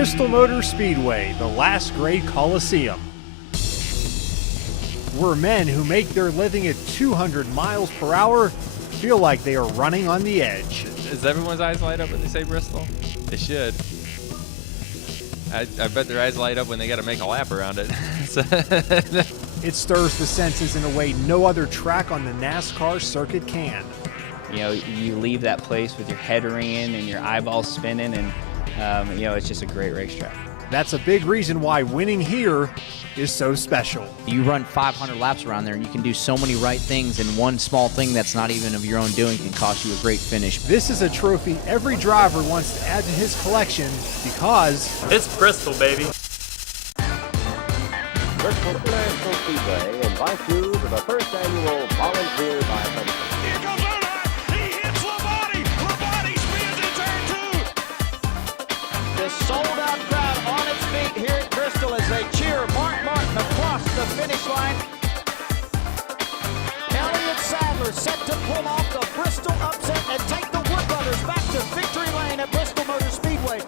Bristol Motor Speedway, the last great coliseum, where men who make their living at 200 miles per hour feel like they are running on the edge. Does everyone's eyes light up when they say Bristol? They should. I bet their eyes light up when they got to make a lap around it. It stirs the senses in a way no other track on the NASCAR circuit can. You know, you leave that place with your head ringing and your eyeballs spinning, and you know, it's just a great racetrack. That's a big reason why winning here is so special. You run 500 laps around there and you can do so many right things, and one small thing that's not even of your own doing can cost you a great finish. This is a trophy every driver wants to add to his collection because it's Bristol, baby. Bristol International Speedway invites you to the first annual Volunteer by Pension. Here comes Luna. He hits Labonte. Labonte spins in turn two. The sold-out crowd on its feet here at Bristol as they cheer Mark Martin across the finish line. Elliott Sadler set to pull off the Bristol upset and take the Wood Brothers back to victory lane at Bristol Motor Speedway.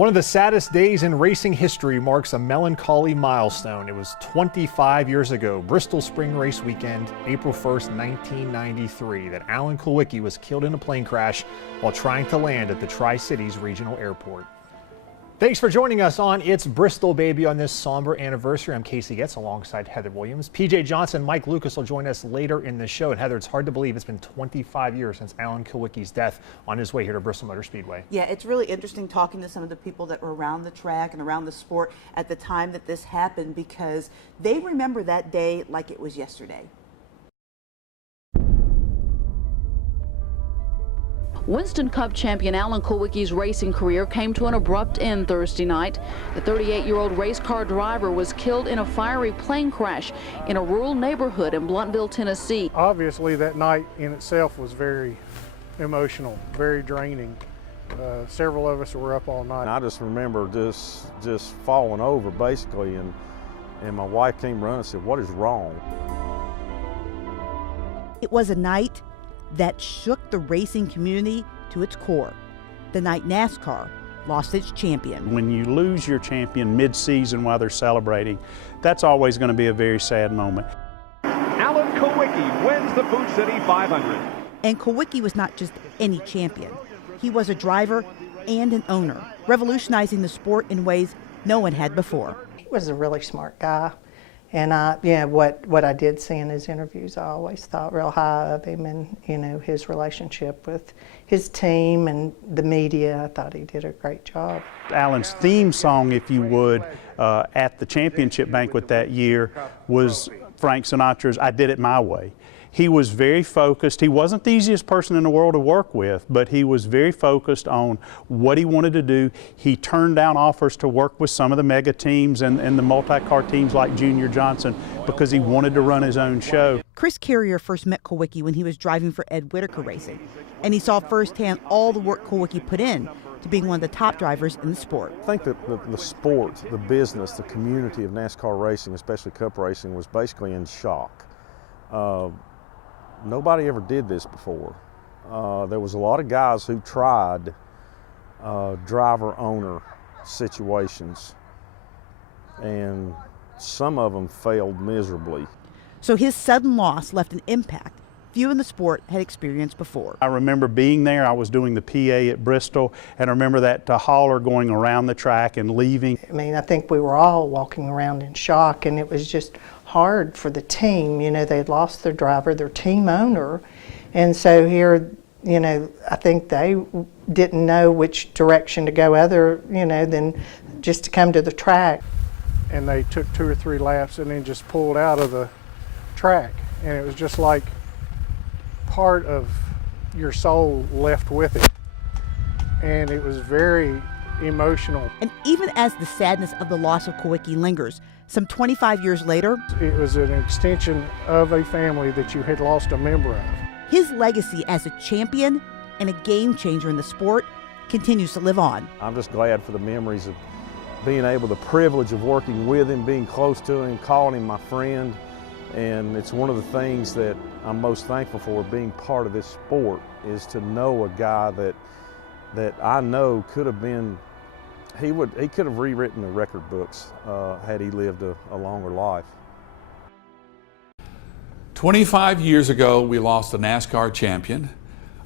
one of the saddest days in racing history marks a melancholy milestone. It was 25 years ago, Bristol Spring Race Weekend, April 1st, 1993, that Alan Kulwicki was killed in a plane crash while trying to land at the Tri-Cities Regional Airport. Thanks for joining us on It's Bristol, Baby on this somber anniversary. I'm Casey Getz alongside Heather Williams. PJ Johnson, Mike Lucas will join us later in the show. And Heather, it's hard to believe it's been 25 years since Alan Kulwicki's death on his way here to Bristol Motor Speedway. Yeah, it's really interesting talking to some of the people that were around the track and around the sport at the time that this happened, because they remember that day like it was yesterday. Winston Cup champion Alan Kulwicki's racing career came to an abrupt end Thursday night. The 38-year-old race car driver was killed in a fiery plane crash in a rural neighborhood in Blunteville, Tennessee. Obviously, that night in itself was very emotional, very draining. Several of us were up all night. I just remember just falling over basically, and my wife came running and said, "What is wrong?" It was a night that shook the racing community to its core. The night NASCAR lost its champion. When you lose your champion mid-season while they're celebrating, that's always going to be a very sad moment. Alan Kulwicki wins the Food City 500. And Kulwicki was not just any champion. He was a driver and an owner, revolutionizing the sport in ways no one had before. He was a really smart guy. And what I did see in his interviews, I always thought real high of him, and his relationship with his team and the media. I thought he did a great job. Alan's theme song, if you would, at the championship banquet that year was Frank Sinatra's "I Did It My Way." He was very focused. He wasn't the easiest person in the world to work with, but he was very focused on what he wanted to do. He turned down offers to work with some of the mega teams and the multi-car teams like Junior Johnson because he wanted to run his own show. Chris Carrier first met Kulwicki when he was driving for Ed Whitaker Racing, and he saw firsthand all the work Kulwicki put in to being one of the top drivers in the sport. I think that the sport, the business, the community of NASCAR racing, especially Cup racing, was basically in shock. Nobody ever did this before. There was a lot of guys who tried driver-owner situations, and some of them failed miserably. So his sudden loss left an impact few in the sport had experienced before. I remember being there. I was doing the PA at Bristol, and I remember that hauler going around the track and leaving. I mean, I think we were all walking around in shock, and it was just hard for the team. They had lost their driver, their team owner, and so here, I think they didn't know which direction to go other, than just to come to the track. And they took 2 or 3 laps and then just pulled out of the track, and it was just like part of your soul left with it, and it was very emotional. And even as the sadness of the loss of Kulwicki lingers, some 25 years later, it was an extension of a family that you had lost a member of. His legacy as a champion and a game changer in the sport continues to live on. I'm just glad for the memories of being able, the privilege of working with him, being close to him, calling him my friend. And it's one of the things that I'm most thankful for being part of this sport, is to know a guy that I know could have been, he could have rewritten the record books had he lived a longer life. 25 years ago, we lost a NASCAR champion.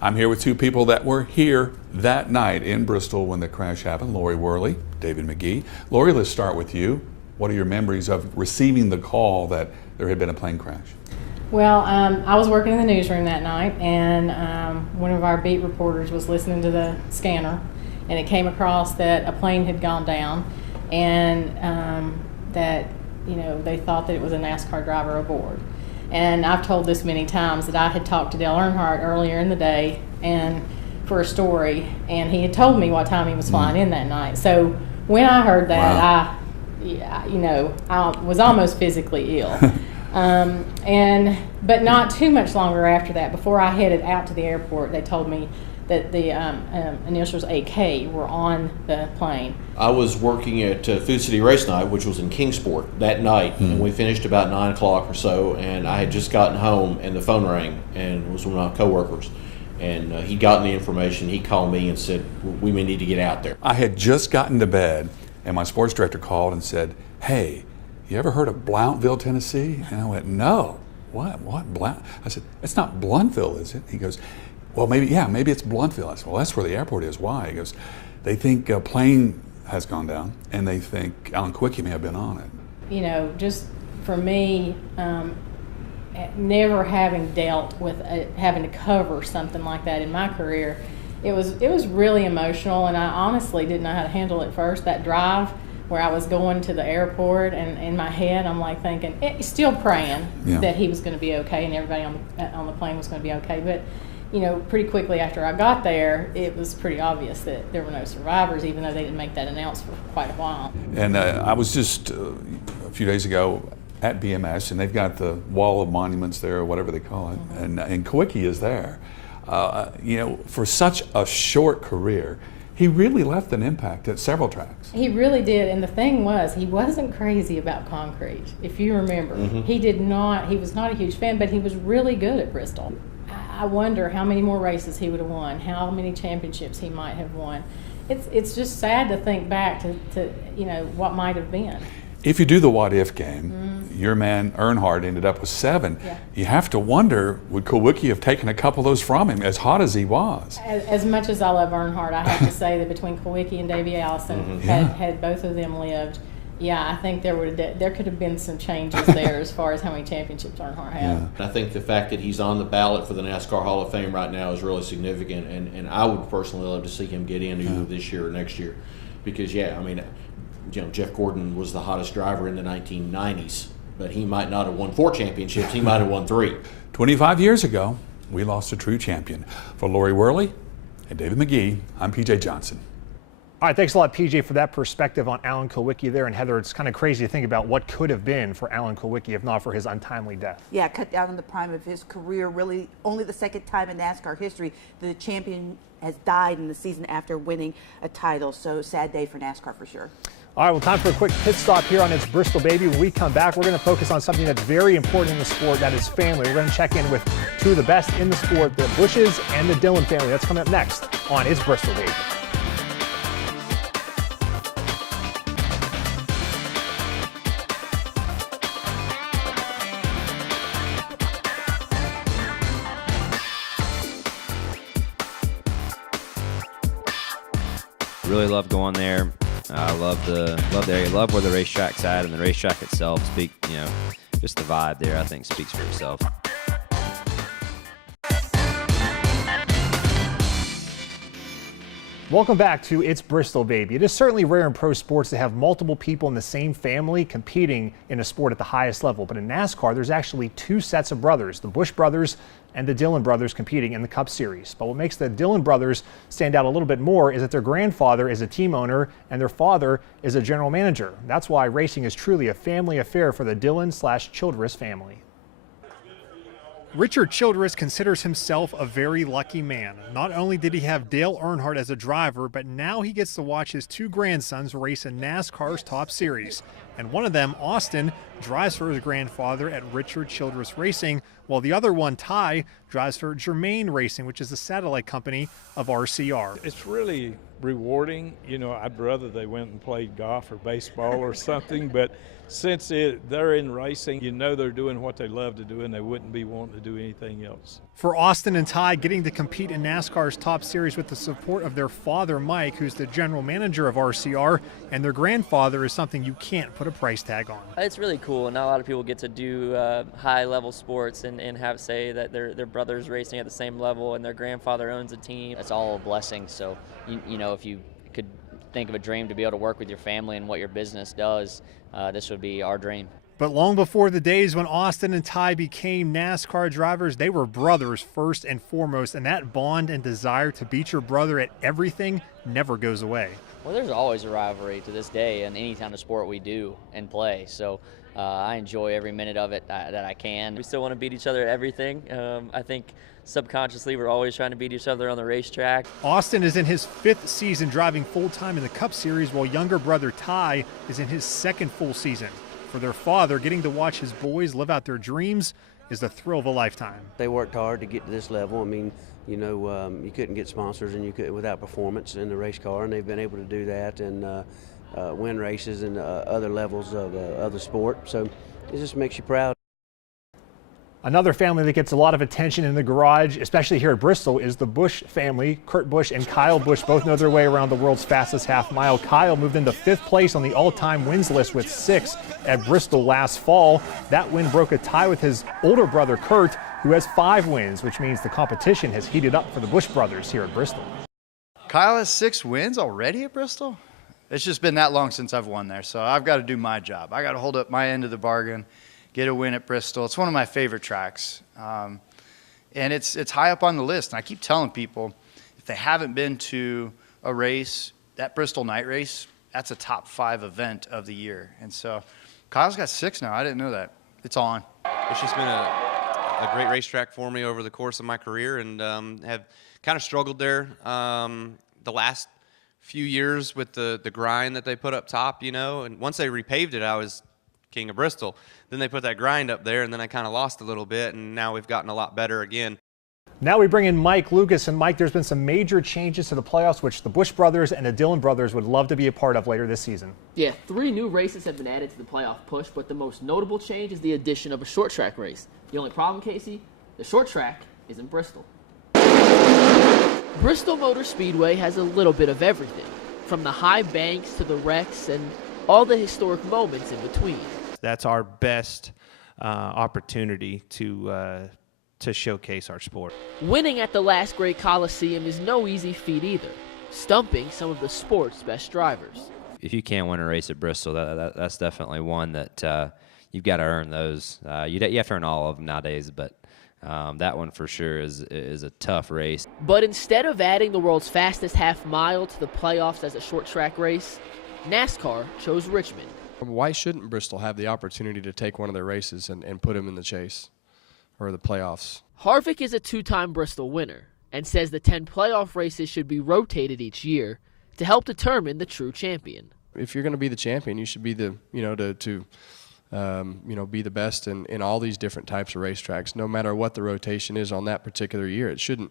I'm here with two people that were here that night in Bristol when the crash happened, Lori Worley, David McGee. Lori, let's start with you. What are your memories of receiving the call that there had been a plane crash? Well, I was working in the newsroom that night, and one of our beat reporters was listening to the scanner, and it came across that a plane had gone down, and that, you know, they thought that it was a NASCAR driver aboard. And I've told this many times that I had talked to Dale Earnhardt earlier in the day and for a story, and he had told me what time he was flying in that night. So when I heard that, I was almost physically ill. But not too much longer after that, before I headed out to the airport, they told me that the initials AK were on the plane. I was working at Food City Race Night, which was in Kingsport, that night, and we finished about 9 o'clock or so, and I had just gotten home, and the phone rang, and it was one of my coworkers, and he'd gotten the information. He called me and said, we may need to get out there. I had just gotten to bed, and my sports director called and said, hey, you ever heard of Blountville, Tennessee? And I went, no. What? Blount? I said, it's not Bluntville, is it? He goes, well, maybe it's Bluntville. I said, well, that's where the airport is. Why? He goes, they think a plane has gone down, and they think Alan Kulwicki may have been on it. You know, just for me, never having dealt with having to cover something like that in my career, it was really emotional, and I honestly didn't know how to handle it first. That drive where I was going to the airport, and in my head I'm like thinking, still praying that he was going to be okay and everybody on the plane was going to be okay. But you know, pretty quickly after I got there, it was pretty obvious that there were no survivors, even though they didn't make that announcement for quite a while. And I was just a few days ago at BMS, and they've got the wall of monuments there, or whatever they call it, and Kulwicki is there. You know, for such a short career, he really left an impact at several tracks. He really did, and the thing was, he wasn't crazy about concrete, if you remember. He was not a huge fan, but he was really good at Bristol. I wonder how many more races he would have won, how many championships he might have won. It's just sad to think back to you know, what might have been. If you do the what-if game, your man Earnhardt ended up with 7. Yeah. You have to wonder, would Kulwicki have taken a couple of those from him, as hot as he was? As much as I love Earnhardt, I have to say that between Kulwicki and Davey Allison, had both of them lived, I think there could have been some changes there as far as how many championships Earnhardt had. I think the fact that he's on the ballot for the NASCAR Hall of Fame right now is really significant, and I would personally love to see him get in either this year or next year, because I mean, you know, Jeff Gordon was the hottest driver in the 1990s, but he might not have won 4 championships. He might have won 3. 25 years ago, we lost a true champion. For Lori Worley and David McGee, I'm PJ Johnson. All right, thanks a lot, PJ, for that perspective on Alan Kulwicki there. And Heather, it's kind of crazy to think about what could have been for Alan Kulwicki if not for his untimely death. Yeah, cut down in the prime of his career. Really, only the second time in NASCAR history that the champion has died in the season after winning a title. So sad day for NASCAR for sure. All right, well, time for a quick pit stop here on It's Bristol, Baby. When we come back, we're going to focus on something that's very important in the sport, that is family. We're going to check in with 2 of the best in the sport, the Bushes and the Dillon family. That's coming up next on It's Bristol, Baby. Really love going there. I love the area. Love where the racetrack's at, and the racetrack itself. Just the vibe there, I think, speaks for itself. Welcome back to It's Bristol, Baby. It is certainly rare in pro sports to have multiple people in the same family competing in a sport at the highest level. But in NASCAR, there's actually 2 sets of brothers, the Busch brothers and the Dillon brothers, competing in the Cup Series. But what makes the Dillon brothers stand out a little bit more is that their grandfather is a team owner and their father is a general manager. That's why racing is truly a family affair for the Dillon/Childress family. Richard Childress considers himself a very lucky man. Not only did he have Dale Earnhardt as a driver, but now he gets to watch his two grandsons race in NASCAR's Top Series. And one of them, Austin, drives for his grandfather at Richard Childress Racing, while the other one, Ty, drives for Germain Racing, which is a satellite company of RCR. It's really rewarding. You know, I'd rather they went and played golf or baseball or something, but since they're in racing, you know they're doing what they love to do, and they wouldn't be wanting to do anything else. For Austin and Ty, getting to compete in NASCAR's Top Series with the support of their father, Mike, who's the general manager of RCR, and their grandfather is something you can't put a price tag on. It's really cool. Not a lot of people get to do high-level sports and have say that their brother's racing at the same level and their grandfather owns a team. It's all a blessing. So, you know, if you could think of a dream to be able to work with your family and what your business does, this would be our dream. But long before the days when Austin and Ty became NASCAR drivers, they were brothers first and foremost, and that bond and desire to beat your brother at everything never goes away. Well, there's always a rivalry to this day in any kind of sport we do and play, so I enjoy every minute of it that I can. We still want to beat each other at everything. I think subconsciously we're always trying to beat each other on the racetrack. Austin is in his 5th season driving full-time in the Cup Series, while younger brother Ty is in his 2nd full season. For their father, getting to watch his boys live out their dreams is the thrill of a lifetime. They worked hard to get to this level. I mean, you know, you couldn't get sponsors and you couldn't without performance in the race car, and they've been able to do that and win races and other levels of the sport. So it just makes you proud. Another family that gets a lot of attention in the garage, especially here at Bristol, is the Busch family. Kurt Busch and Kyle Busch both know their way around the world's fastest half mile. Kyle moved into 5th place on the all-time wins list with 6 at Bristol last fall. That win broke a tie with his older brother Kurt, who has 5 wins, which means the competition has heated up for the Busch brothers here at Bristol. Kyle has 6 wins already at Bristol? It's just been that long since I've won there, so I've got to do my job. I got to hold up my end of the bargain, get a win at Bristol. It's one of my favorite tracks, and it's high up on the list. And I keep telling people, if they haven't been to a race, that Bristol night race, that's a top 5 event of the year. And so Kyle's got 6 now. I didn't know that. It's on. It's just been a great racetrack for me over the course of my career, and have kind of struggled there the last few years with the grind that they put up top, you know. And once they repaved it, I was king of Bristol. Then they put that grind up there, and then I kind of lost a little bit, and now we've gotten a lot better again. Now we bring in Mike Lucas. And Mike, there's been some major changes to the playoffs, which the Busch brothers and the Dillon brothers would love to be a part of later this season. Yeah, 3 new races have been added to the playoff push, but the most notable change is the addition of a short track race. The only problem, Casey, the short track is in Bristol. Bristol Motor Speedway has a little bit of everything, from the high banks to the wrecks and all the historic moments in between. That's our best opportunity to showcase our sport. Winning at the last great Coliseum is no easy feat either, stumping some of the sport's best drivers. If you can't win a race at Bristol, that's definitely one that you've got to earn those. You have to earn all of them nowadays, but that one for sure is a tough race. But instead of adding the world's fastest half mile to the playoffs as a short track race, NASCAR chose Richmond. Why shouldn't Bristol have the opportunity to take one of their races and put them in the chase or the playoffs? Harvick is a 2-time Bristol winner and says the 10 playoff races should be rotated each year to help determine the true champion. If you're going to be the champion, you should be the be the best in all these different types of racetracks, no matter what the rotation is on that particular year. It shouldn't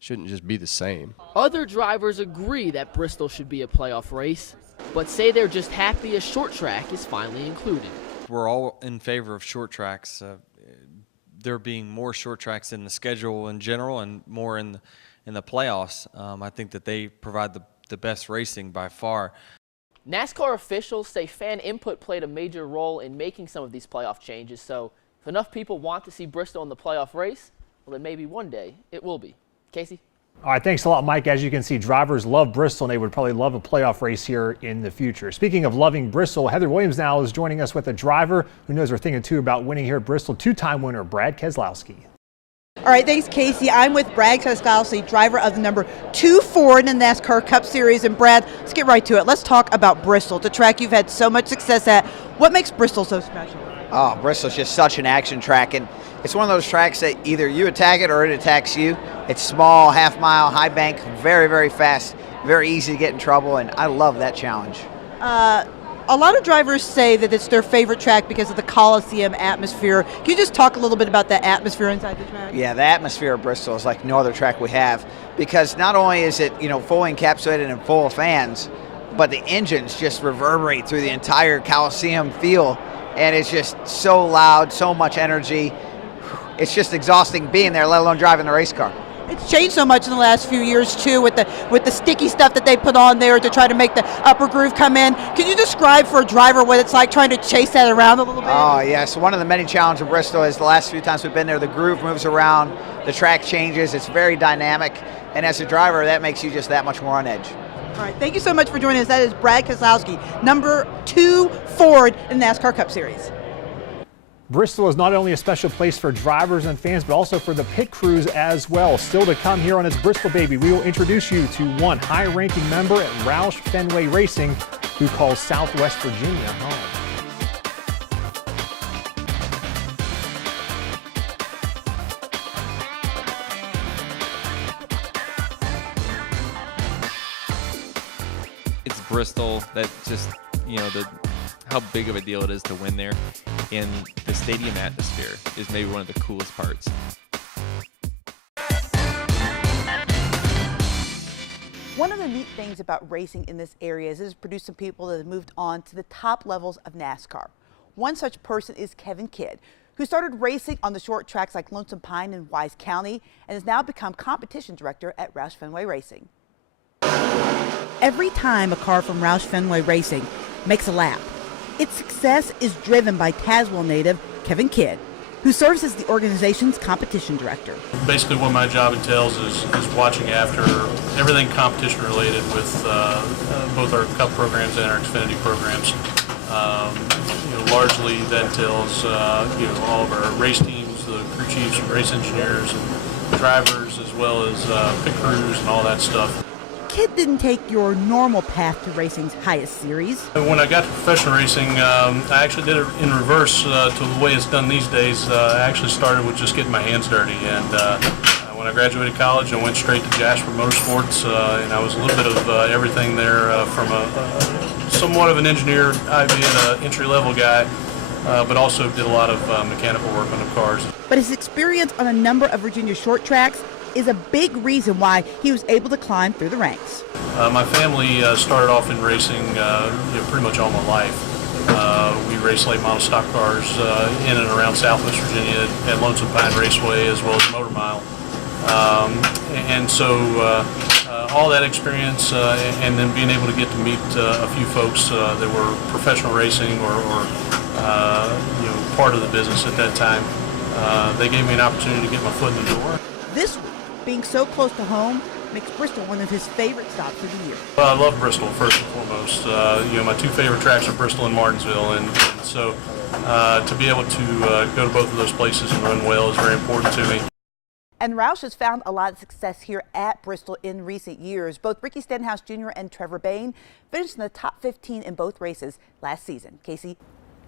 just be the same. Other drivers agree that Bristol should be a playoff race, but say they're just happy a short track is finally included. We're all in favor of short tracks. There being more short tracks in the schedule in general and more in the playoffs. I think that they provide the best racing by far. NASCAR officials say fan input played a major role in making some of these playoff changes, so if enough people want to see Bristol in the playoff race, well, then maybe one day it will be. Casey? All right, thanks a lot, Mike. As you can see, drivers love Bristol, and they would probably love a playoff race here in the future. Speaking of loving Bristol, Heather Williams now is joining us with a driver who knows her thing or two about winning here at Bristol, 2-time winner Brad Keselowski. All right, thanks, Casey. I'm with Brad Keselowski, driver of the number 2 Ford in the NASCAR Cup Series. And Brad, let's get right to it. Let's talk about Bristol, the track you've had so much success at. What makes Bristol so special? Oh, Bristol's just such an action track, and it's one of those tracks that either you attack it or it attacks you. It's small, half-mile, high bank, very, very fast, very easy to get in trouble, and I love that challenge. A lot of drivers say that it's their favorite track because of the Coliseum atmosphere. Can you just talk a little bit about that atmosphere inside the track? Yeah, the atmosphere of Bristol is like no other track we have, because not only is it, fully encapsulated and full of fans, but the engines just reverberate through the entire Coliseum feel, and it's just so loud, so much energy. It's just exhausting being there, let alone driving the race car. It's changed so much in the last few years too, with the sticky stuff that they put on there to try to make the upper groove come in. Can you describe for a driver what it's like trying to chase that around a little bit? Oh yes, one of the many challenges of Bristol is the last few times we've been there, the groove moves around, the track changes, it's very dynamic, and as a driver, that makes you just that much more on edge. All right, thank you so much for joining us. That is Brad Keselowski, number 2 Ford in the NASCAR Cup Series. Bristol is not only a special place for drivers and fans, but also for the pit crews as well. Still to come here on It's Bristol Baby, we will introduce you to one high-ranking member at Roush Fenway Racing who calls Southwest Virginia home. It's Bristol. That just, how big of a deal it is to win there. And the stadium atmosphere is maybe one of the coolest parts. One of the neat things about racing in this area is it has produced some people that have moved on to the top levels of NASCAR. One such person is Kevin Kidd, who started racing on the short tracks like Lonesome Pine in Wise County and has now become competition director at Roush Fenway Racing. Every time a car from Roush Fenway Racing makes a lap, its success is driven by Tazewell native Kevin Kidd, who serves as the organization's competition director. Basically what my job entails is watching after everything competition related with both our Cup programs and our Xfinity programs. Largely that entails all of our race teams, the crew chiefs, and race engineers, and drivers, as well as pit crews and all that stuff. Kidd didn't take your normal path to racing's highest series. When I got to professional racing, I actually did it in reverse to the way it's done these days. I actually started with just getting my hands dirty, and when I graduated college, I went straight to Jasper Motorsports, and I was a little bit of everything there, from somewhat of an engineer, I being an entry-level guy, but also did a lot of mechanical work on the cars. But his experience on a number of Virginia short tracks is a big reason why he was able to climb through the ranks. My family started off in racing pretty much all my life. We raced late model stock cars in and around Southwest Virginia at Lonesome Pine Raceway, as well as Motor Mile. And so all that experience and then being able to get to meet a few folks that were professional racing or part of the business at that time, they gave me an opportunity to get my foot in the door. This week, being so close to home makes Bristol one of his favorite stops of the year. I love Bristol, first and foremost. My 2 favorite tracks are Bristol and Martinsville, and so to be able to go to both of those places and run well is very important to me. And Roush has found a lot of success here at Bristol in recent years. Both Ricky Stenhouse Jr. and Trevor Bayne finished in the top 15 in both races last season. Casey?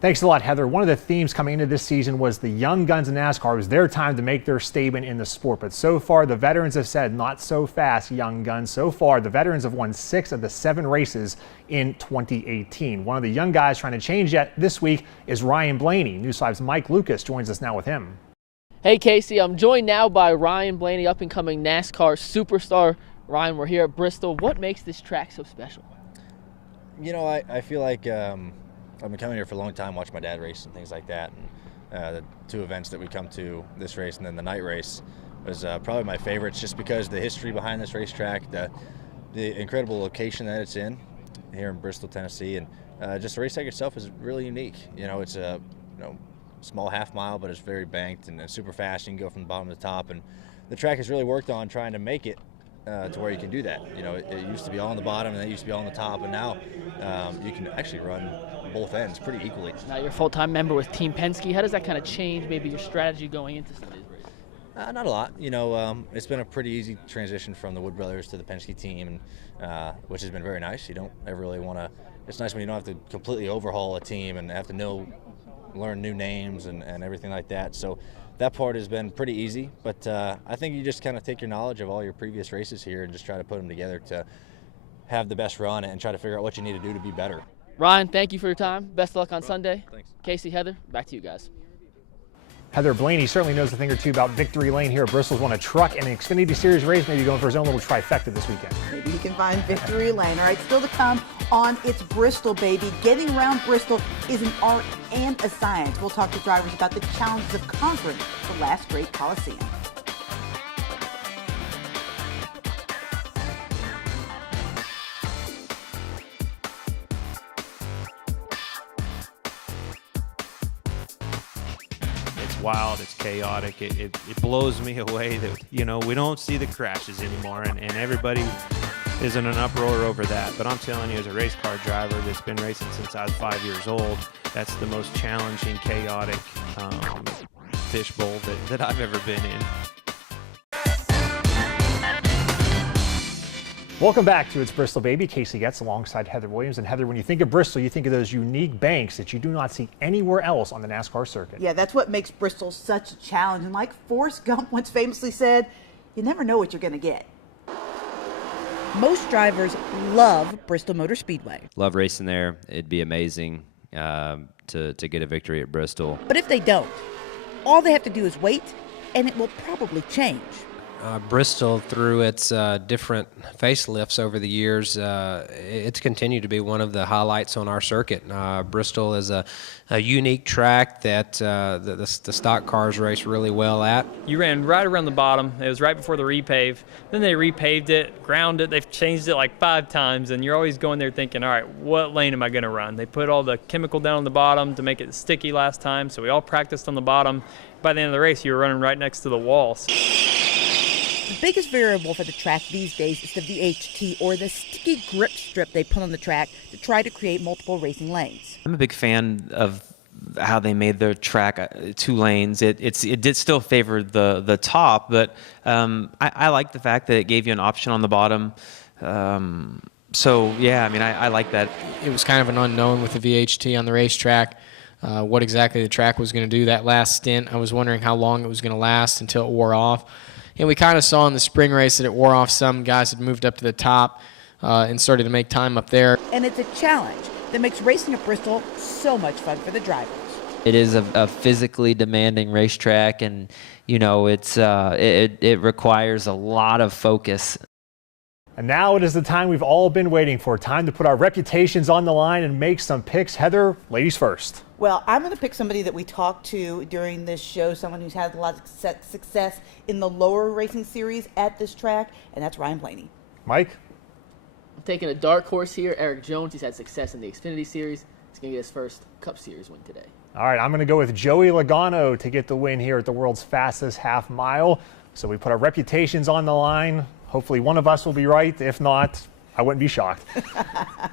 Thanks a lot, Heather. One of the themes coming into this season was the young guns in NASCAR. It was their time to make their statement in the sport. But so far, the veterans have said, not so fast, young guns. So far, the veterans have won 6 of the 7 races in 2018. One of the young guys trying to change that this week is Ryan Blaney. News 5's Mike Lucas joins us now with him. Hey, Casey, I'm joined now by Ryan Blaney, up-and-coming NASCAR superstar. Ryan, we're here at Bristol. What makes this track so special? I feel like I've been coming here for a long time, watching my dad race and things like that. And the 2 events that we come to, this race and then the night race, was probably my favorites, just because the history behind this racetrack, the incredible location that it's in here in Bristol, Tennessee, and just the racetrack itself is really unique. It's a small half-mile, but it's very banked and super fast. You can go from the bottom to the top, and the track has really worked on trying to make it to where you can do that. It used to be all on the bottom and it used to be all on the top, and now you can actually run both ends pretty equally. Now you're a full-time member with Team Penske. How does that kind of change maybe your strategy going into some of these races? Not a lot. It's been a pretty easy transition from the Wood Brothers to the Penske team, and which has been very nice. You don't ever really want to. It's nice when you don't have to completely overhaul a team and have to know learn new names and everything like that. So that part has been pretty easy, but I think you just kind of take your knowledge of all your previous races here and just try to put them together to have the best run and try to figure out what you need to do to be better. Ryan, thank you for your time. Best of luck on Sunday. Thanks. Casey, Heather, back to you guys. Heather Blaney certainly knows a thing or two about Victory Lane here. Bristol's won a truck and an Xfinity Series race, maybe going for his own little trifecta this weekend. Maybe he can find Victory Lane. All right, still to come on It's Bristol, baby. Getting around Bristol is an art and a science. We'll talk to drivers about the challenges of conquering the last great Coliseum. Wild, it's chaotic. It blows me away that, you know, we don't see the crashes anymore, and everybody is in an uproar over that. But I'm telling you, as a race car driver that's been racing since I was 5 years old, that's the most challenging, chaotic fishbowl that I've ever been in. Welcome back to It's Bristol, baby. Casey Getz alongside Heather Williams. And Heather, when you think of Bristol, you think of those unique banks that you do not see anywhere else on the NASCAR circuit. Yeah, that's what makes Bristol such a challenge. And like Forrest Gump once famously said, you never know what you're going to get. Most drivers love Bristol Motor Speedway. Love racing there. It'd be amazing to get a victory at Bristol. But if they don't, all they have to do is wait, and it will probably change. Bristol, through its different facelifts over the years, it's continued to be one of the highlights on our circuit. Bristol is a unique track that the stock cars race really well at. You ran right around the bottom. It was right before the repave. Then they repaved it, ground it. They've changed it like 5 times, and you're always going there thinking, all right, what lane am I going to run? They put all the chemical down on the bottom to make it sticky last time, so we all practiced on the bottom. By the end of the race, you were running right next to the walls. The biggest variable for the track these days is the VHT, or the sticky grip strip they put on the track to try to create multiple racing lanes. I'm a big fan of how they made their track 2 lanes. It did still favor the top, but I like the fact that it gave you an option on the bottom. So yeah, I mean, I like that. It was kind of an unknown with the VHT on the racetrack. What exactly the track was going to do that last stint. I was wondering how long it was going to last until it wore off. And we kind of saw in the spring race that it wore off. Some guys had moved up to the top and started to make time up there. And it's a challenge that makes racing at Bristol so much fun for the drivers. It is a physically demanding racetrack, and you know it requires a lot of focus. And now it is the time we've all been waiting for. Time to put our reputations on the line and make some picks. Heather, ladies first. Well, I'm going to pick somebody that we talked to during this show, someone who's had a lot of success in the lower racing series at this track, and that's Ryan Blaney. Mike? I'm taking a dark horse here, Eric Jones. He's had success in the Xfinity Series. He's going to get his first Cup Series win today. All right, I'm going to go with Joey Logano to get the win here at the world's fastest half mile. So we put our reputations on the line. Hopefully one of us will be right. If not, I wouldn't be shocked.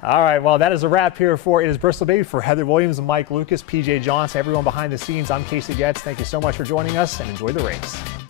All right, well, that is a wrap here for It Is Bristol, baby. For Heather Williams, Mike Lucas, PJ Johnson, everyone behind the scenes, I'm Casey Getz. Thank you so much for joining us, and enjoy the race.